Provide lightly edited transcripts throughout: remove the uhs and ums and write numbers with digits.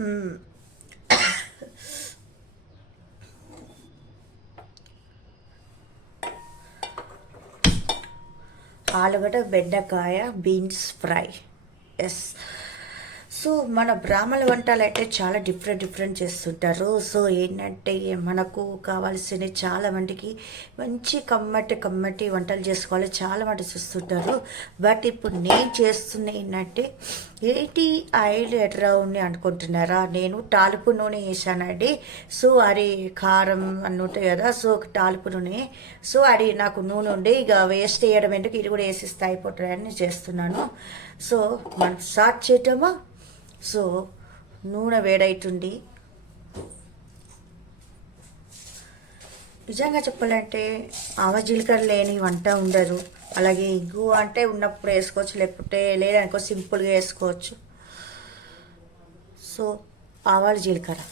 మ్మ్. ఆలుగడ్డ బెండకాయ beans fry. Yes. So మన బ్రాహ్మణ వంటలు అయితే చాలా డిఫరెంట్ చేస్తుంటారు. సో ఏంటంటే మనకు కావాల్సిన చాలా మందికి మంచి కమ్మటి వంటలు చేసుకోవాలి చాలా మంది చూస్తుంటారు. బట్ ఇప్పుడు నేను చేస్తున్న ఏంటంటే ఏంటి ఆయిల్ ఎట్లా ఉంది అనుకుంటున్నారా? నేను తాలింపు నూనె వేసానండి. సో అది కారం అన్నీ ఉంటాయి కదా. సో తాలింపు నూనె. సో అది నాకు నూనె ఉండి ఇక వేస్ట్ వేయడం ఎందుకు, ఇది కూడా వేసిస్తే అయిపోతుందని చేస్తున్నాను. సో మనం స్టార్ట్ చేయటమా. సో నూనె వేడైతుంది. నిజంగా చెప్పాలంటే ఆవ జీలకర్ర లేని వంట ఉండదు. అలాగే ఇంగు అంటే ఉన్నప్పుడు వేసుకోవచ్చు, లేకపోతే లేదనుకో సింపుల్గా వేసుకోవచ్చు. సో ఆవాలు జీలకర్ర,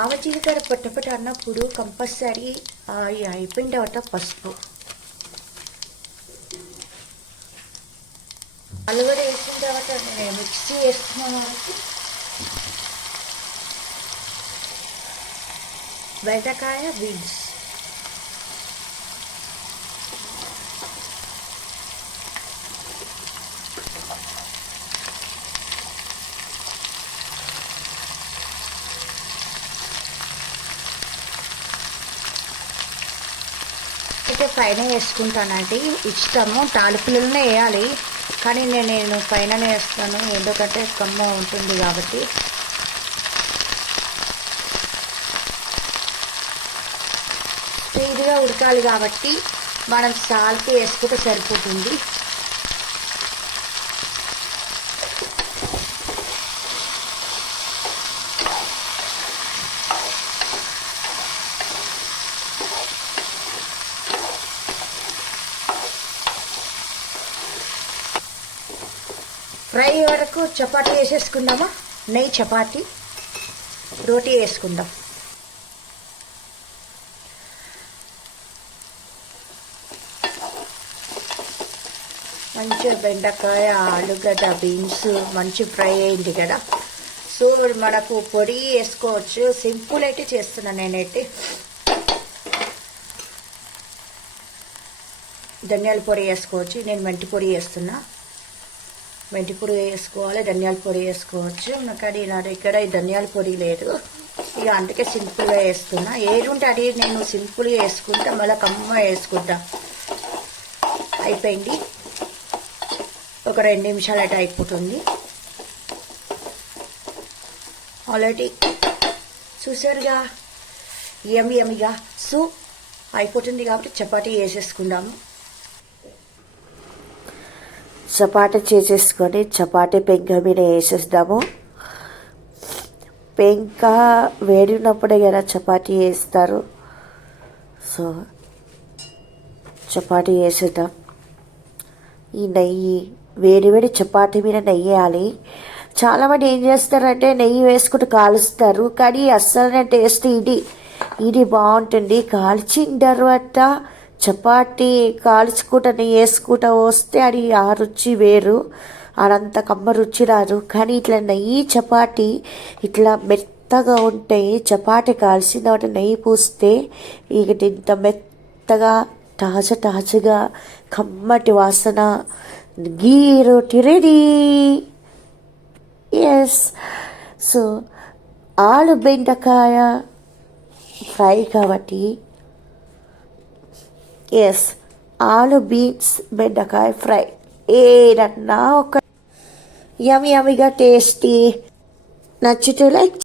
ఆవ జీలకర్ర పొట్టపొట్ట అన్నప్పుడు కంపల్సరీ అయిపోయిన తర్వాత పసుపు, అల్లుగడ్డ వేసిన తర్వాత నేను మిక్సీ వేస్తున్నాను కాబట్టి బెండకాయ బీన్స్, అయితే పైన వేసుకుంటానండి. ఇష్టము తాలింపులనే వేయాలి, కానీ నేను పైననే వేస్తాను ఎందుకంటే కమ్మ ఉంటుంది కాబట్టి. స్పీడ్గా ఉడకాలి కాబట్టి మనం సాల్ట్ వేసుకుంటే సరిపోతుంది. ఫ్రై వరకు చపాతీ వేసేసుకుందామా. నెయ్యి చపాతీ రోటీ వేసుకుందాం. మంచిగా బెండకాయ ఆలుగడ్డ బీన్స్ మంచి ఫ్రై అయింది కదా. సో మనకు పొడి వేసుకోవచ్చు. సింపుల్ అయితే చేస్తున్నాను నేనైతే. ధనియాల పొడి వేసుకోవచ్చు. నేను మెంతి పొడి వేస్తున్నా. మెంతి పొడి వేసుకోవాలి, ధనియాల పొడి వేసుకోవచ్చు. కానీ నా దగ్గర ఈ ధనియాల పొడి లేదు, ఇక అందుకే సింపుల్గా వేస్తున్నా. ఏదుంటే అది నేను సింపుల్గా వేసుకుంటా, మళ్ళీ కమ్మ వేసుకుంటా. అయిపోయింది, ఒక 2 నిమిషాలు అయితే అయిపోతుంది. ఆల్రెడీ చూసారుగా యమ్మిగా. సో అయిపోతుంది కాబట్టి చపాతీ వేసేసుకుందాము. చపాతీ చేసేసుకొని చపాతీ పెంక మీద వేసేద్దాము. పెంక వేడి ఉన్నప్పుడే కదా చపాతీ వేస్తారు. సో చపాతీ వేసేద్దాం. ఈ నెయ్యి వేడి చపాతీ మీద నెయ్యి వేయాలి. చాలామంది ఏం చేస్తారంటే నెయ్యి వేసుకుంటూ కాలుస్తారు, కానీ అస్సలు టేస్ట్ ఇది బాగుంటుంది. కాల్చిన తర్వాత చపాతీ కాల్చుకుంటా నెయ్యి వేసుకుంటా వస్తే అది ఆ రుచి వేరు, అదంత కమ్మ రుచి రాదు. కానీ ఇట్లా నెయ్యి చపాతీ ఇట్లా మెత్తగా ఉంటే చపాతీ కాల్చిన తర్వాత నెయ్యి పూస్తే ఇక ఇంత మెత్తగా తాజాగా కమ్మటి వాసన గీ రోటీ రెడీ. ఎస్. సో ఆలు బెండకాయ ఫ్రై కాబట్టి ఎస్ ఆలు బీన్స్ బెండకాయ ఫ్రై ఏదన్నా ఒక యమ్మిగా టేస్టీ. నచ్చితే లైక్